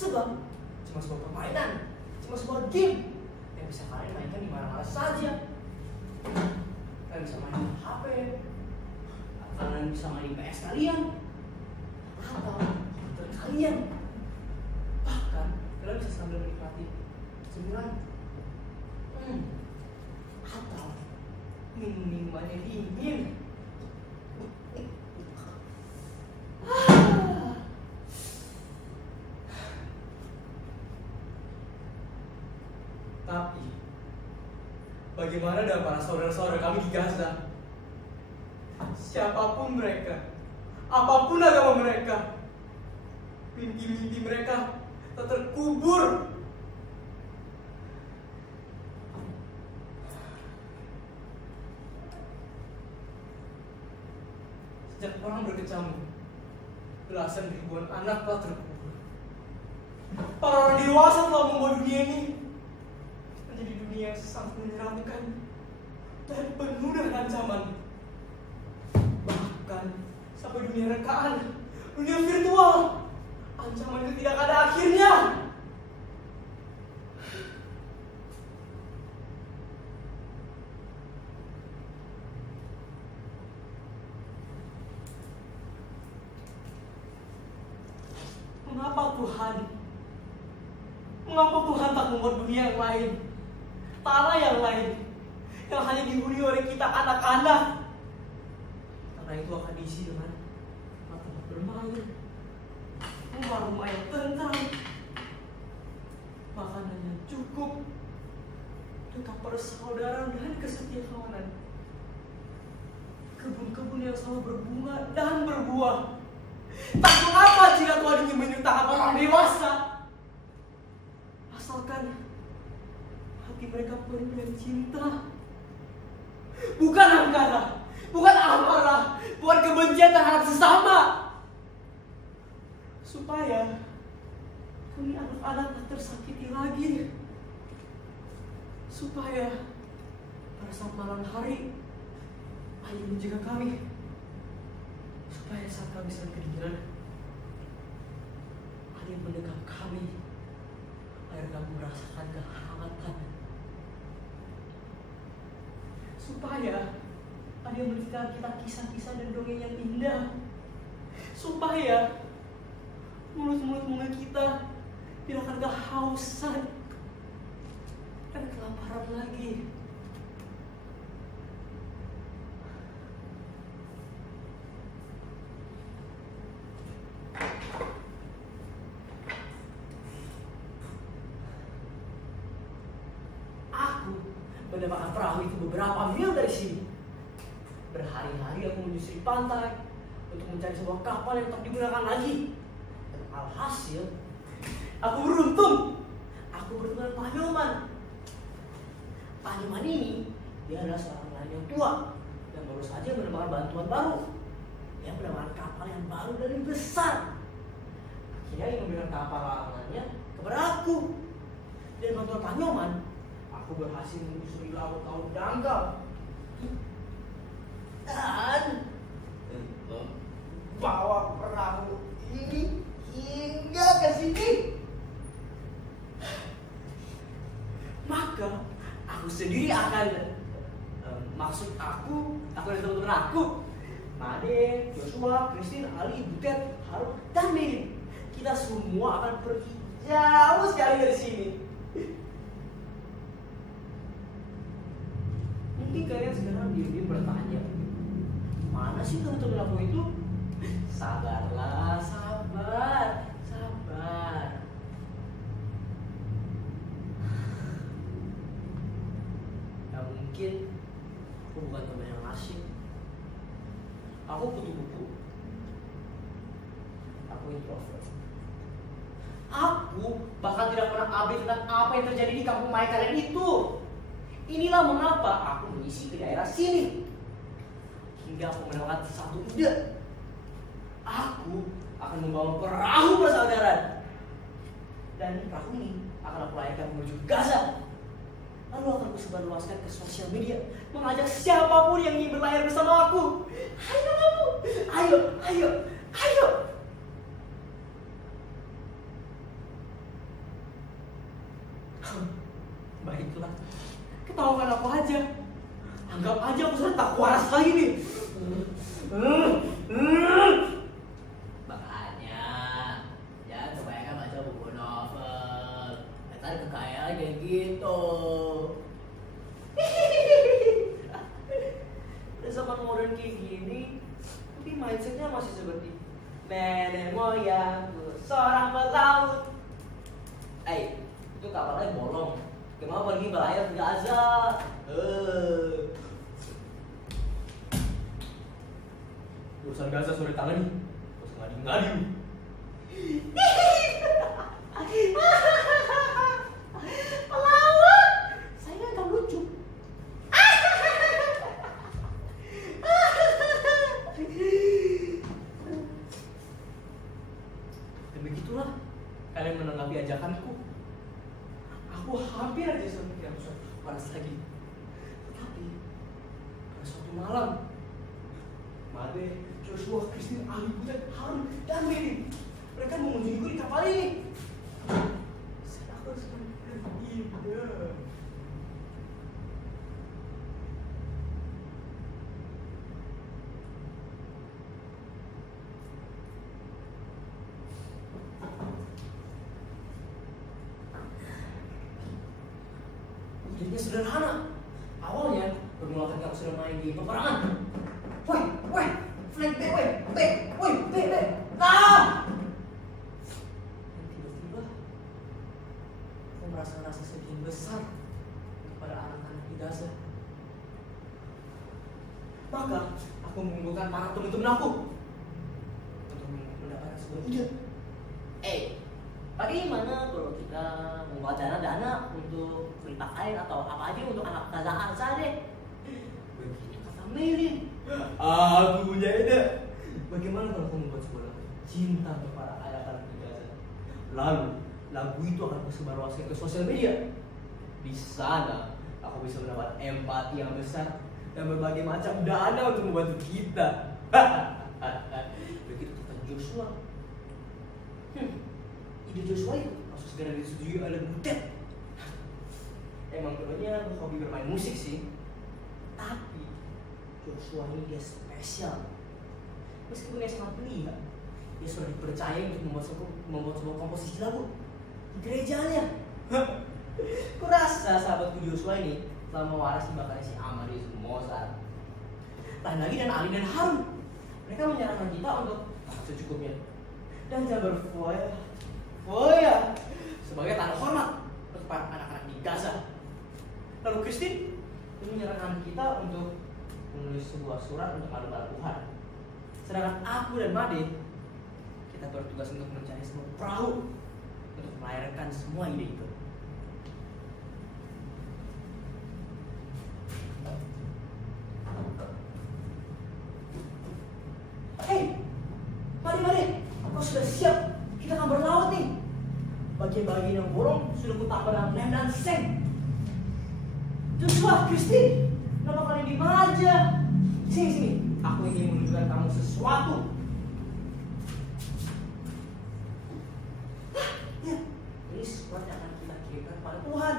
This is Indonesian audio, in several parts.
Sebab cuma sebuah permainan, cuma sebuah game yang bisa kalian mainkan di mana-mana saja. Kalian bisa main di HP, kalian bisa main di PS kalian, atau komputer kalian. Bahkan kalian bisa sambil menikmati cemilan, atau minuman yang dingin. Tapi bagaimana dengan para saudara-saudara kami di Gaza? Siapapun mereka, apapun agama mereka, mimpi-mimpi mereka tak terkubur. Sejak perang berkecamuk, belasan ribuan anak telah terkubur. Para orang dewasa telah membuat dunia ini menjadi dunia yang sangat menyeramkan dan penuh dengan ancaman. Bahkan sampai dunia rekaan, dunia virtual, ancaman itu tidak ada akhirnya. Mengapa Tuhan tak membuat dunia yang lain, tanah yang lain, yang hanya dihuni oleh kita anak-anak? Karena itu akan diisi dengan tempat bermain, rumah-rumah yang tentram, makanan yang cukup, dekat persaudaraan dan kesetiakawanan, kebun-kebun yang selalu berbunga dan berbuah. Tak mengapa jika Tuhan ingin menyertakan orang dewasa, asalkan hati mereka penuh dengan cinta, bukan amarah, bukan amarah, bukan kebencian terhadap sesama, supaya kami anak-anak tak tersakiti lagi, supaya pada saat malam hari Ayah menjaga kami, supaya saat kami sedang kedinginan Ayah mendekat kami agar kami merasakan kehangatan, supaya Ayah menceritakan kita kisah-kisah dan dongeng yang indah, supaya mulut-mulut kita tidak akan kehausan dan kelaparan lagi. Aku mendapatkan perahu itu beberapa mil dari sini. Berhari-hari aku menyusuri pantai untuk mencari sebuah kapal yang tak digunakan lagi. Dan alhasil, aku beruntung. Aku bertemu dengan Pak Nyoman. Pak Nyoman ini, dia adalah seorang nelayan yang tua yang baru saja menemukan bantuan baru. Dia menemukan kapal yang baru dan lebih besar. Akhirnya dia memberikan kapal lawannya kepada aku. Dan bantuan Pak Nyoman, aku berhasil menyusuri laut-laut dangkal dan membawa perahu ini hingga ke sini. Maka aku sendiri akan maksud aku dan teman-teman aku, Made, Joshua, Christine, Ali, Butet, Harun, dan Mary, kita semua akan pergi jauh sekali dari sini. Mungkin kalian sekarang diam-diam bertanya, mana sih teman-teman aku itu? Sabarlah, sabar. Ya mungkin aku bukan teman yang asing. Aku kutu-kutu. Aku introvert. Aku bahkan tidak pernah update tentang apa yang terjadi di kampung Maya kalian itu. Inilah mengapa aku mengisi ke daerah sini. Hingga aku mendapatkan satu ide. Aku akan membawa perahu persaudaraan. Dan perahu ini akan aku layakkan menuju Gaza. Lalu akan aku sebarluaskan ke sosial media, mengajak siapapun yang ingin berlayar bersama aku. Ayo. Baiklah, ketahukan aku aja. Anggap aja aku sudah tak waras lagi nih. Makanya jangan kebanyakan baca buku novel. Ntar kekayaan kayak gitu. Udah zaman modern kayak gini, tapi mindsetnya masih seperti nenek moyangku seorang pelaut. Itu kapalnya bolong. Kenapa pergi berlayar ke Gaza? Urusan Gaza sudah ditangani. Terus ngadi-ngadi. Pelaut. Saya nggak lucu. Dan begitulah kalian menanggapi ajakanku. Aku hampir aja sampai tidak bisa panas lagi. Tetapi pada suatu malam, Made, Joshua, Christine, Ali, Butet, Harun, dan Mary, mereka mengunjungiku di kapal ini. Saya akan indah. Idenya sederhana. Awalnya bermula ketika aku sudah main di peperangan. Woi, flank B, B. Nah! Dan tiba-tiba aku merasa rasa sedih yang besar kepada anak-anak di Gaza. Maka aku mengumpulkan para teman-teman aku untuk mendapatkan sebuah ide. Bagaimana kalau kita membuat dana-dana untuk beli pakaian atau apa aja untuk anak Gaza deh? Begitu kata Melin. Aku punya ide. Bagaimana kalau aku membuat sebuah lagu cinta kepada anak-anak di Gaza? Lalu lagu itu akan aku sebarluaskan ke sosial media. Di sana aku bisa mendapat empati yang besar dan berbagai macam dana untuk membantu kita. Begitu kata Joshua. Ide Joshua itu langsung segera disetujui oleh Butet. Emang keduanya hobi bermain musik sih, tapi Joshua ini dia spesial. Meskipun dia sangat pelia, dia sudah dipercaya untuk membuat sebuah komposisi lagu di gerejanya. Kurasa sahabatku Joshua ini telah mewarisi bakat si Amadeus Mozart. Lain lagi dan Ali dan Harun, mereka menyarankan kita untuk secukupnya dan jangan berfoya sebagai tanda hormat untuk para anak-anak di Gaza. Lalu Christine menyarankan kita untuk menulis sebuah surat untuk madu para Tuhan. Sedangkan aku dan Made, kita bertugas untuk mencari sebuah perahu untuk melahirkan semua ide itu. Made, kau sudah siap? Kita akan berlaut nih. Bagian-bagian yang bolong sudah kutambah dalam lem dan seng. Joshua, Christine, kenapa kalian diem aja? Sini, aku ingin menunjukkan kamu sesuatu. Ya, ini surat yang akan kita kirimkan kepada Tuhan.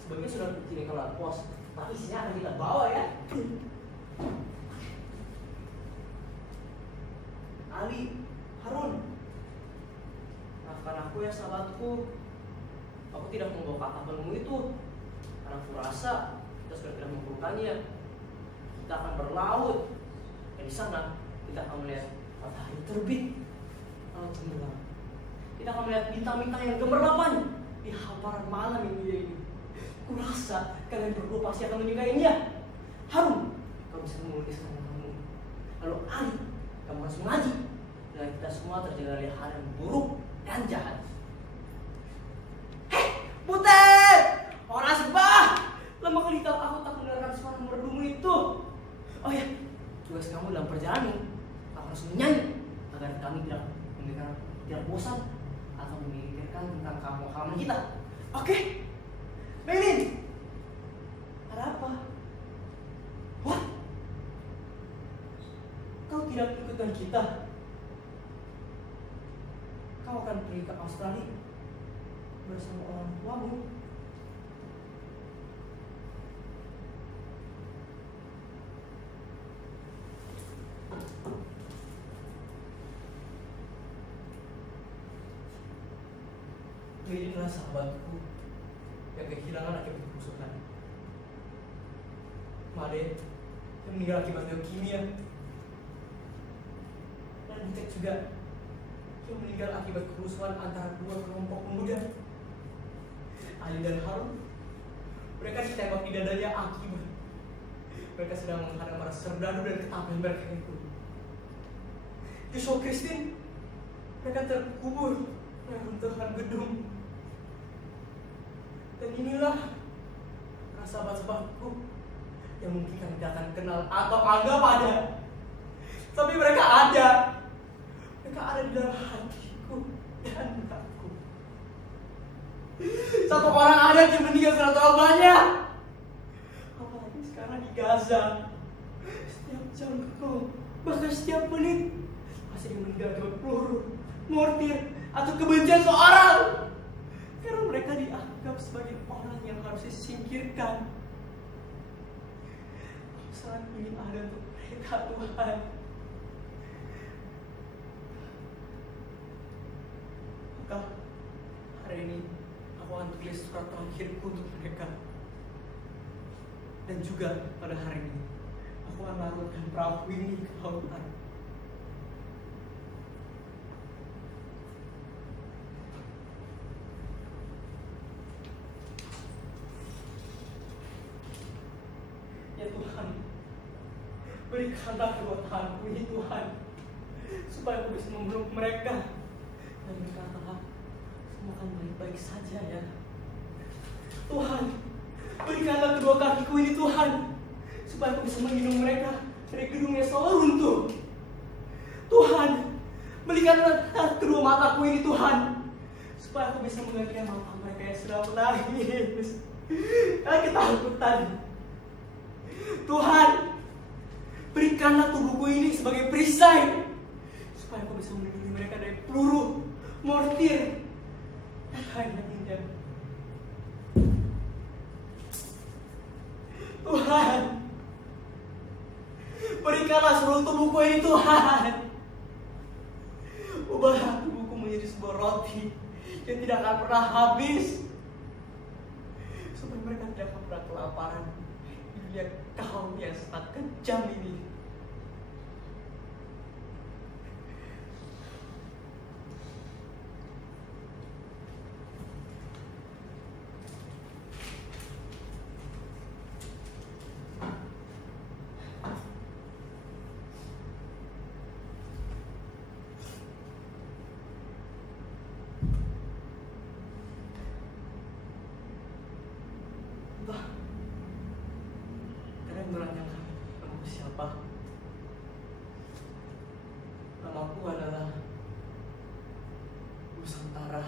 Sebagian sudah dikirimkan lewat pos, tapi isinya akan kita bawa ya. Ali, Harun, maafkan aku ya sahabatku. Aku tidak membawa kata penuh itu karena aku rasa kita sudah tidak memerlukannya. Kita akan berlaut dan di sana kita akan melihat matahari terbit lalu tenggelam. Kita akan melihat bintang-bintang yang gemerlapan di hamparan malam ini. Kurasa kalian berdua pasti akan menyukainya. Harun, kau bisa melukiskan kamu. Lalu Ali, kamu harus mengaji dan kita semua terjaga dari hal yang buruk dan jahat. Hei, Butet! Orang sebah! Lama kali aku tak mendengarkan suara merdumu itu. Oh ya, tugas kamu dalam perjalanan ini, kamu harus menyanyi agar kami tidak bosan atau memikirkan tentang kamu kita. Oke? Melin, ada apa? Wah, kau tidak ikutkan kita? Kau akan pergi ke Australia bersama orang tuamu. Ini adalah sahabatku yang kehilangan akibat kerusuhan. Made yang meninggal akibat leukemia. Dan Butet juga yang meninggal akibat kerusuhan antara dua kelompok pemuda. Ali dan Harun, mereka ditembak di dadanya akibat mereka sedang menghadang para serdadu dan ketahanan mereka itu. Joshua Christine, mereka terkubur runtuhan gedung. Dan inilah sahabat-sahabatku yang mungkin kalian tidak akan kenal atau anggap ada, tapi mereka ada. Mereka ada di dalam hatiku dan aku. Satu orang ada yang meninggal secara terlalu banyak. Apalagi sekarang di Gaza, setiap jam, bahkan setiap menit masih meninggal akibat peluru, mortir, atau kebencian seorang. Karena mereka dianggap sebagai orang yang harus disingkirkan. Aku sangat ingin ada untuk mereka, Tuhan. Maka hari ini aku akan tulis surat terakhirku untuk mereka. Dan juga pada hari ini aku akan melakukan perahu ini ke lautan. Ya Tuhan, berikanlah kedua tanganku ini Tuhan, supaya aku bisa memeluk mereka dan berkata, semua akan baik-baik saja ya. Tuhan, berikanlah kedua kakiku ini Tuhan, supaya aku bisa menggendong mereka dari gedung yang selalu runtuh. Tuhan, berikanlah kedua mataku ini Tuhan, supaya aku bisa menggantikan mata mereka yang sedang menangis karena ketakutan. Tuhan, berikanlah tubuhku ini sebagai perisai, supaya aku bisa melindungi mereka dari peluru, mortir, dan lain-lainnya. Tuhan, berikanlah seluruh tubuhku ini Tuhan. Ubahlah tubuhku menjadi sebuah roti yang tidak akan pernah habis, supaya mereka tidak akan pernah kelaparan. Lihat kau yang sangat kejam ini. Menanyakan namaku siapa? Namaku adalah Nusantara.